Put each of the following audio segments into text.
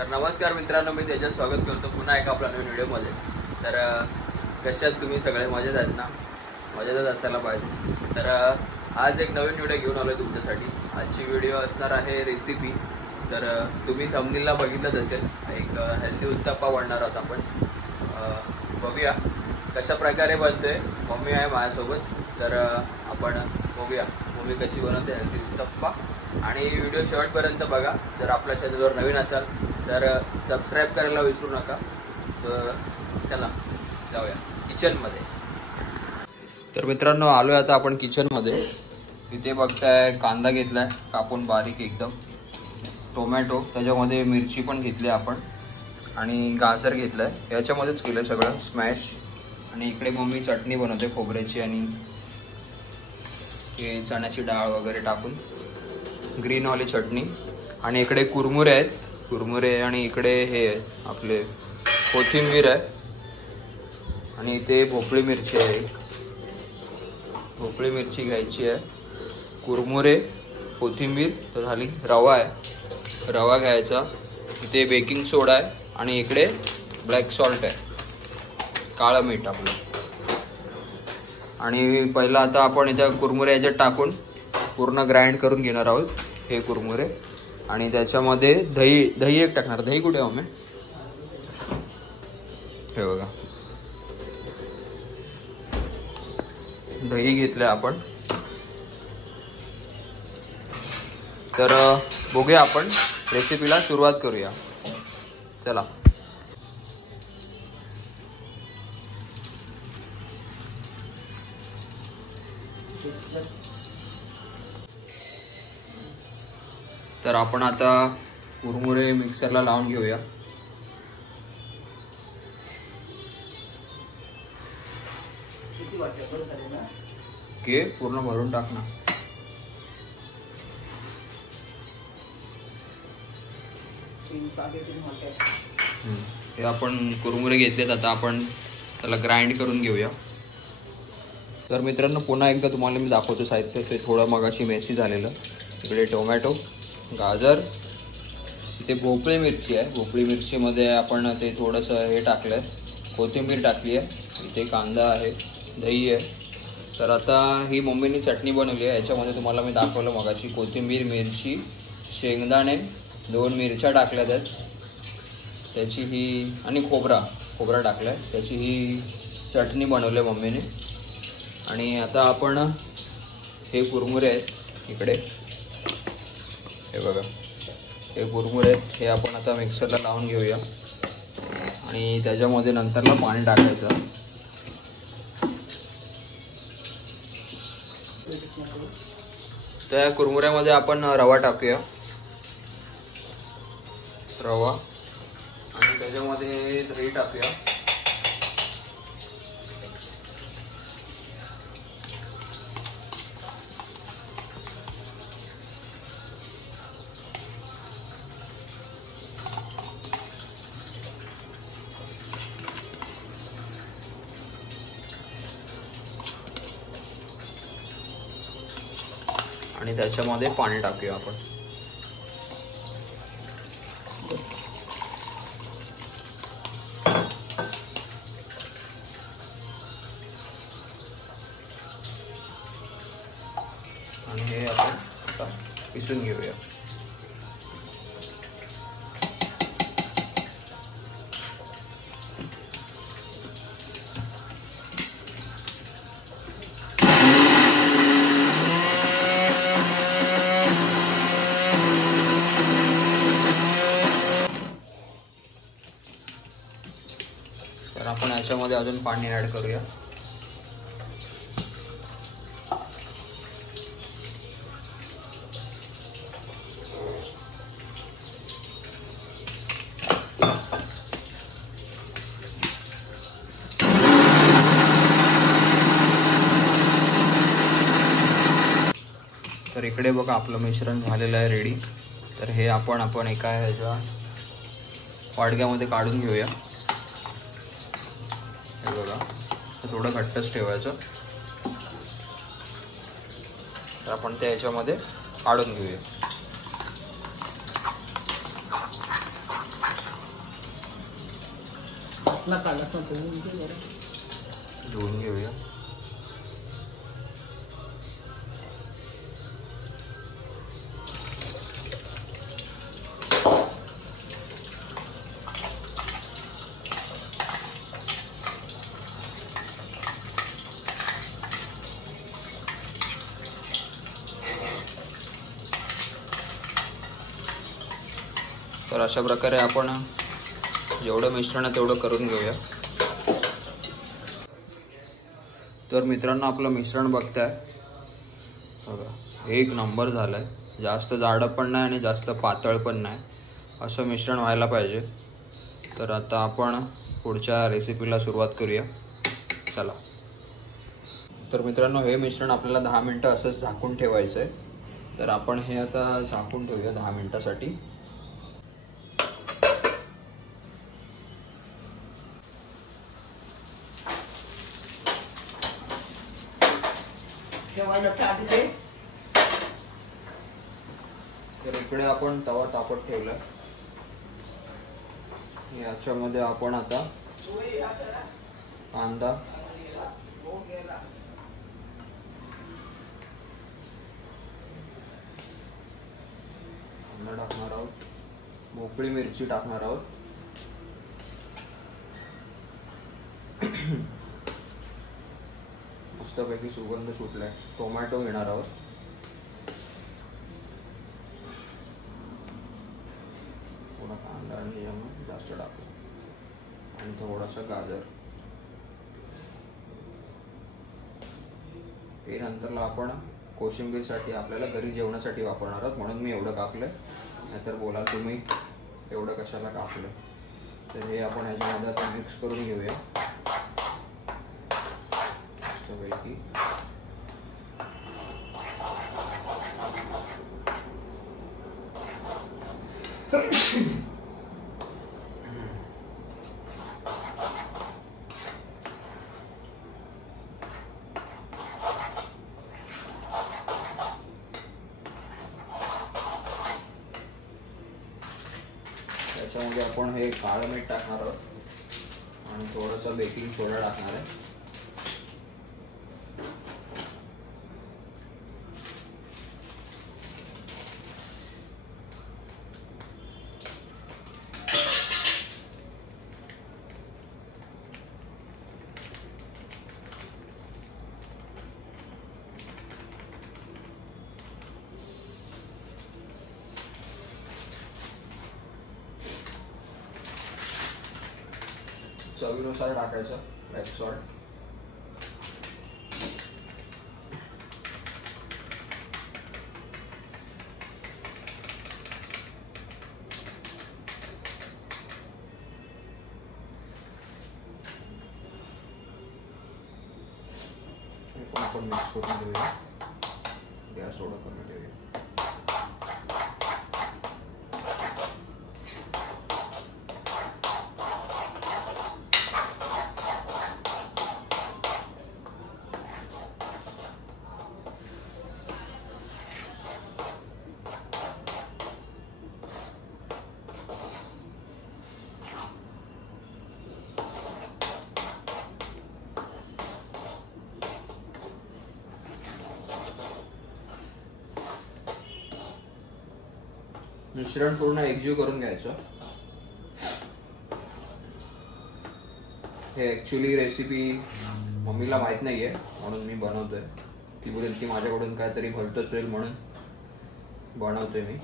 तर नमस्कार मित्रांनो, मी त्याच्यात स्वागत करतो पुन्हा एका आपल्या नवीन व्हिडिओमध्ये. तर कशात तुम्ही सगळे मजेत आहेत ना? मजेतच असायला पाहिजे. तर आज एक नवीन व्हिडिओ घेऊन आलो तुमच्यासाठी. आजची व्हिडिओ असणार आहे रेसिपी. तर तुम्ही थंबनेलला बघितलंच असेल, एक हेल्दी उत्तप्पा बनणार आहोत आपण. बघूया कशा प्रकारे बनते. मम्मी आहे माझ्यासोबत, तर आपण बघूया मम्मी कशी बनवते हेल्दी उत्तप्पा. आणि व्हिडिओ शेवटपर्यंत बघा. जर आपल्या चॅनलवर नवीन असाल तर सबस्क्राईब करायला विसरू नका. तर चला जाऊया किचनमध्ये. तर मित्रांनो, आलोय आता आपण किचनमध्ये. तिथे बघताय कांदा घेतलाय कापून बारीक एकदम, टोमॅटो, त्याच्यामध्ये मिरची पण घेतली आपण, आणि गाजर घेतलाय. याच्यामध्येच केलं सगळं स्मॅश. आणि इकडे मम्मी चटणी बनवते खोबऱ्याची आणि हे चण्याची डाळ वगैरे टाकून ग्रीनवाली चटणी. आणि इकडे कुरमुरे आहेत, कुरमुरे. आणि इकडे हे आपले कोथिंबीर आहे. आणि इथे भोपळी मिरची आहे, भोपळी मिरची घ्यायची आहे. कुरमुरे, कोथिंबीर तर झाली. रवा आहे, रवा घ्यायचा. इथे बेकिंग सोडा आहे आणि इकडे ब्लॅक सॉल्ट आहे, काळं मीठ आपलं. आणि पहिला आता आपण इथं कुरमुरे याच्यात टाकून पूर्ण ग्राइंड करून घेणार आहोत हे कुरमुरे. आणि त्याच्यामध्ये दही एक टाकणार. दही कुठे आहे मम्मी? हे बघा, दही घेतलंय आपण. तर बघूया, आपण रेसिपीला सुरुवात करूया. चला. तर आपण आता कुरमुरे मिक्सरला लावून घेऊया. ओके, पूर्ण भरून टाक ना. हे आपण कुरमुरे घेतलेत, आता आपण त्याला ग्राइंड करून घेऊया. तर मित्रांनो, पुन्हा एकदा तुम्हाला मी दाखवतो साहित्य. ते थोडं मगाशी मेसी झालेलं. इकडे टोमॅटो, गाजर, इथे भोपळी मिरची आहे. भोपळी मिरचीमध्ये आपण ते थोडंसं हे टाकलं आहे, कोथिंबीर टाकली आहे. इथे कांदा आहे, दही आहे. तर आता ही मम्मीनी चटणी बनवली आहे. याच्यामध्ये तुम्हाला मी दाखवलं मगाशी, कोथिंबीर, मिरची, शेंगदाणे, 2 मिरच्या टाकल्या आहेत त्याची ही, आणि खोबरा टाकला आहे. त्याची ही चटणी बनवली आहे मम्मीने. आणि आता आपण हे कुरमुरे आहेत इकडे, हे बघा, हे कुरमुरे आहेत. हे आपण आता मिक्सरला लावून घेऊया. आणि त्याच्यामध्ये नंतरला पाणी टाकायचं. त्या कुरमुऱ्यामध्ये आपण रवा टाकूया, रवा. आणि त्याच्यामध्ये दही टाकूया. आणि त्याच्यामध्ये पाणी टाकूया आपण. आणि हे आपण आता पिसून घेऊया. तर आपण याच्यामध्ये अजून पाणी ॲड करूया. तर इकडे बघा, आपलं मिश्रण झालेलं आहे रेडी. तर हे आपण एका ह्याच्या वाडग्यामध्ये काढून घेऊया. हे बघा, थोडं घट्टच ठेवायचं. तर आपण ते याच्यामध्ये काढून घेऊया. पतला काढत ना तुम्ही धुवून घेऊया. तर अशा प्रकारे आपण जेवढं मिश्रण आहे तेवढं करून घेऊया. तर मित्रांनो आपलं मिश्रण बघताय बघा, एक नंबर झालंय. जास्त जाडं पण नाही आणि जास्त पातळ पण नाही, असं मिश्रण व्हायला पाहिजे. तर आता आपण पुढच्या रेसिपीला सुरुवात करूया. चला. तर मित्रांनो हे मिश्रण आपल्याला 10 मिनिटं असंच झाकून ठेवायचं आहे. तर आपण हे आता झाकून ठेवूया 10 मिनिटासाठी. तर इकडे आपण तवा तापत ठेवला. याच्यामध्ये आपण आता कांदा, टाकणार आहोत, मोकळी मिरची टाकणार आहोत, मस्तपैकी सुगंध सुटलाय. टोमॅटो घेणार आहोत, थोडा कांदा आणि जास्त टाकू, आणि थोडासा गाजर. हे नंतरला आपण कोशिंबीरसाठी आपल्याला घरी जेवणासाठी वापरणार आहोत, म्हणून मी एवढं कापलंय. नाहीतर बोलाल तुम्ही एवढं कशाला कापलं. तर हे आपण ह्याच्यामध्ये आता मिक्स करून घेऊया मस्तपैकी. त्याच्यामध्ये आपण हे काळं मीठ टाकणार आहोत आणि थोडंसं बेकिंग सोडा टाकणार आहे. चवीनुसार टाकायचं ब्लॅक सॉल्ट. हे पण आपण मिक्स करून घेऊया. गॅस थोडा कमी ठेवूया. मिश्रण पूर्ण एकजीव करून घ्यायचं. हे ऍक्च्युली रेसिपी मम्मीला माहित नाहीये, म्हणून मी बनवतोय. ती बोलेल की माझ्याकडून काहीतरी भलतंच होईल म्हणून बनवतोय मी.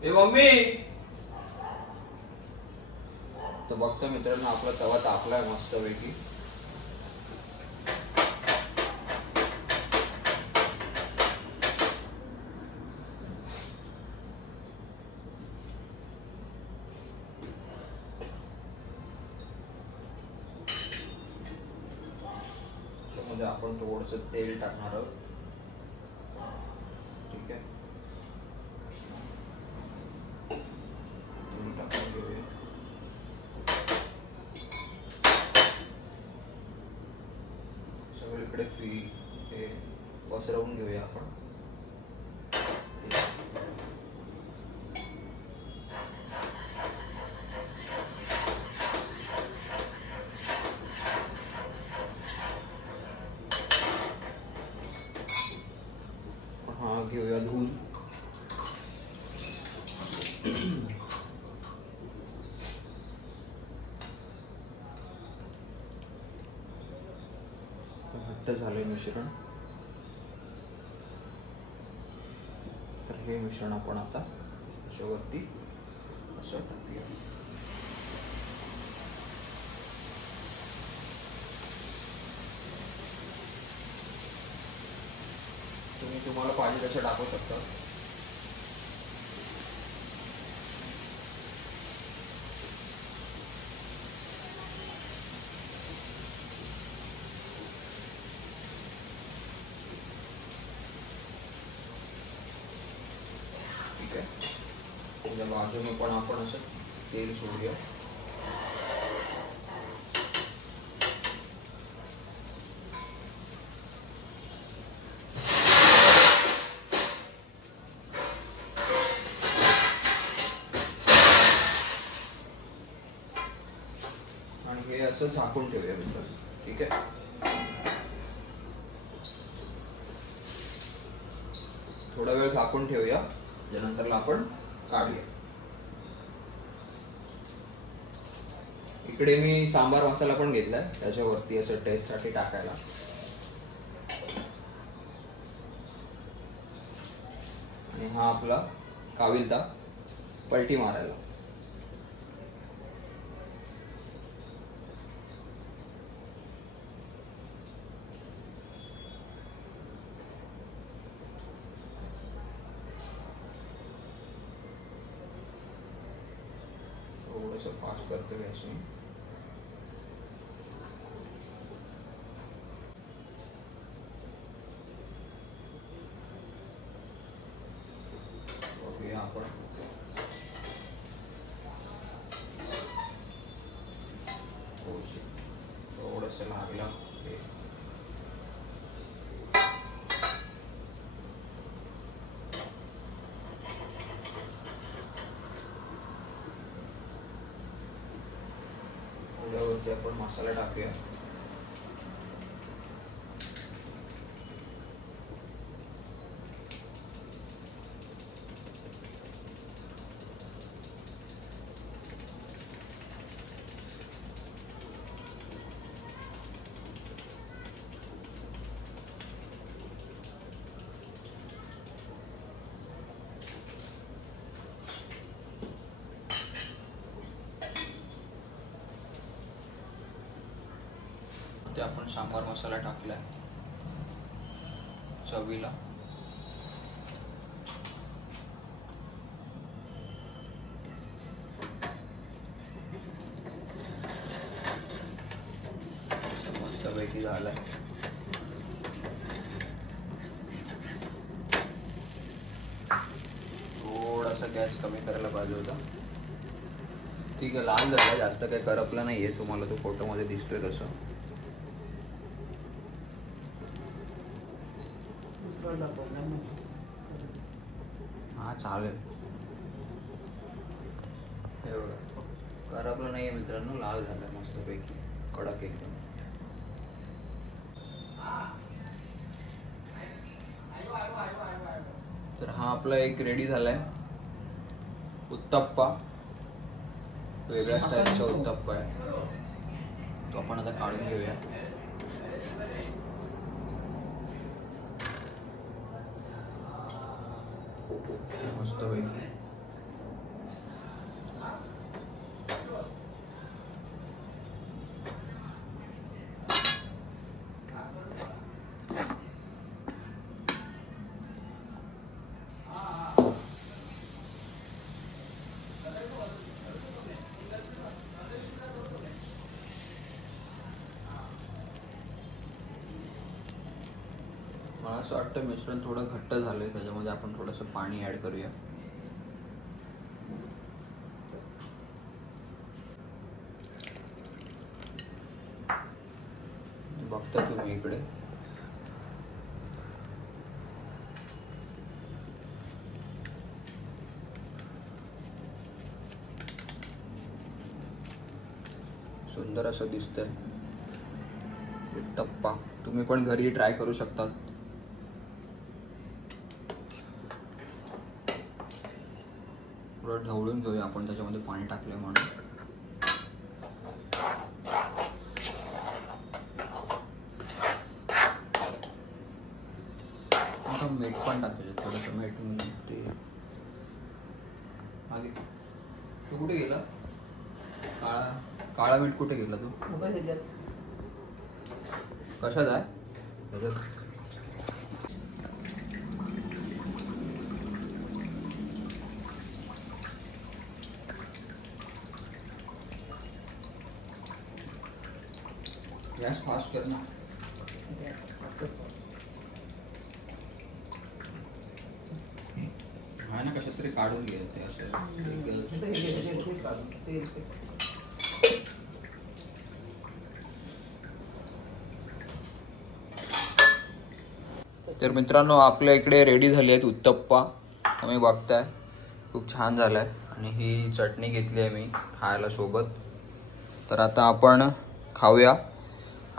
ए मम्मी, तर बघतो मित्रांनो आपला तवा तापलाय मस्तपैकी. त्यामध्ये आपण थोडंसं तेल टाकणार आहोत. ठीक आहे, तेल टाकून घेऊया. पसरवून घेऊया आपण. हा घेऊया धुवून. घट्ट झाले मिश्रण. तर हे मिश्रण आपण आता त्याच्यावरती असं टाकूया. तुम्ही तुम्हाला पाहिजे तसं टाकू शकता. ठीक आहे. त्याच्या बाजूने पण आपण असं तेल सोडूया. आणि हे असं झाकून ठेवूया मित्र. ठीक आहे. थोडा वेळ झाकून ठेवूया, त्यानंतर आपण काढूया. इकडे मी सांबार मसाला पण घेतलाय त्याच्यावरती असं टेस्ट साठी टाकायला. आणि हा आपला काविलता पलटी मारायला. थोडंसं फास्ट करतो गॅस मी. बघूया आपण. थोडंसं लागलं. त्याच्यावरती आपण मसाला टाकूया. ते आपण सांबार मसाला टाकलाय चवीला. मस्तपैकी झालाय. थोडासा गॅस कमी करायला पाहिजे होता. ठीक आहे, लाल झाला, जास्त काही करपला नाहीये. तुम्हाला तो फोटो मध्ये दिसतोय तसं. हा चालेल. हे बघा, करपलं नाहीये मित्रांनो, लाल झालाय मस्तपैकी कडक एकदम. तर हा आपला एक रेडी झालाय उत्तप्पा. वेगळ्या स्टाईलचा उत्तप्पा आहे तो. आपण आता काढून घेऊया. मस्तपैकी. मला असं वाटतं मिश्रण थोडं घट्ट झालंय, त्याच्यामध्ये आपण थोडंसं पाणी ऍड करूया. बघता तुम्ही इकडे सुंदर असं दिसतंय उत्तप्पा. तुम्ही पण घरी ट्राय करू शकता. थोडं ढवळून घेऊया आपण, त्याच्यामध्ये पाणी टाकले म्हणून. आता मीठ पण टाकायचं, थोडंसं मीठ. ते मागे तू कुठे गेला? काळा मीठ कुठे गेला तू? कशात आहे? गॅस फास्ट कर ना. हा ना, कशात तरी काढून घे ते असं. तर मित्रांनो, आपल्या इकडे रेडी झाली आहेत उत्तप्पा. तुम्ही बघताय खूप छान झालाय. आणि ही चटणी घेतली आहे मी खायला सोबत. तर आता आपण खाऊया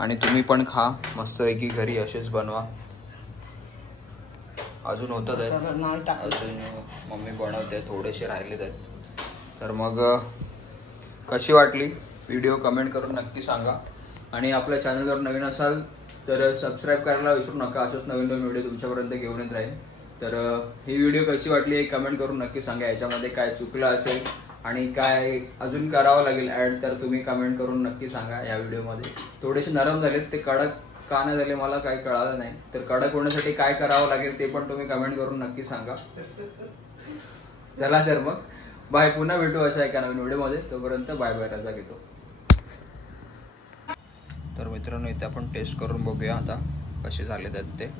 आणि तुम्ही पण खा मस्तपैकी, घरी असेच बनवा. अजून होतात आहेत, अजून मम्मी बनवते, थोडेसे राहिलेत आहेत. तर मग कशी वाटली व्हिडिओ कमेंट करून नक्की सांगा. आणि आपल्या चॅनलवर नवीन असाल तर सबस्क्राईब करायला विसरू नका. असंच नवीन नवीन व्हिडिओ तुमच्यापर्यंत घेऊन येत राहील. तर ही व्हिडिओ कशी वाटली हे कमेंट करून नक्की सांगा. याच्यामध्ये काय चुकलं असेल आणि काय अजून करावं लागेल ॲड, तर तुम्ही कमेंट करून नक्की सांगा. या व्हिडिओमध्ये थोडेसे नरम झालेत, ते कडक का नाही झाले मला काही कळालं नाही. तर कडक होण्यासाठी काय करावं लागेल ते पण तुम्ही कमेंट करून नक्की सांगा. चला तर मग बाय. पुन्हा भेटू अशा एका नवीन व्हिडिओमध्ये. तोपर्यंत बाय बाय, रजा घेतो. तर मित्रांनो, इथे आपण टेस्ट करून बघूया आता कसे झाले आहेत ते.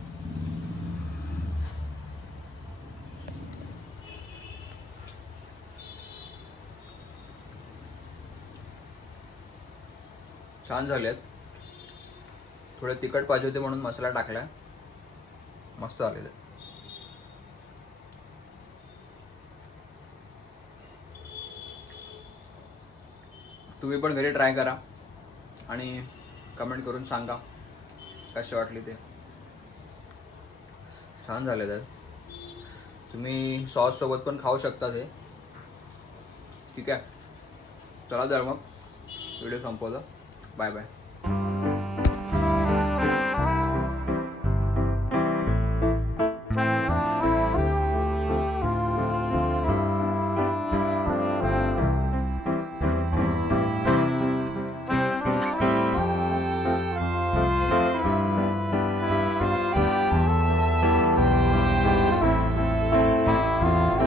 छान झालेत. थोडे तिखट पाहिजे होते म्हणून मसाला टाकला. मस्त झालेले. तुम्ही पण घरी ट्राय करा आणि कमेंट करून सांगा कशी वाटली ते. छान झालेले आहेत. तुम्ही सॉस सोबत पण खाऊ शकता ते. ठीक आहे, चला तर मग व्हिडिओ संपवला. Bye bye.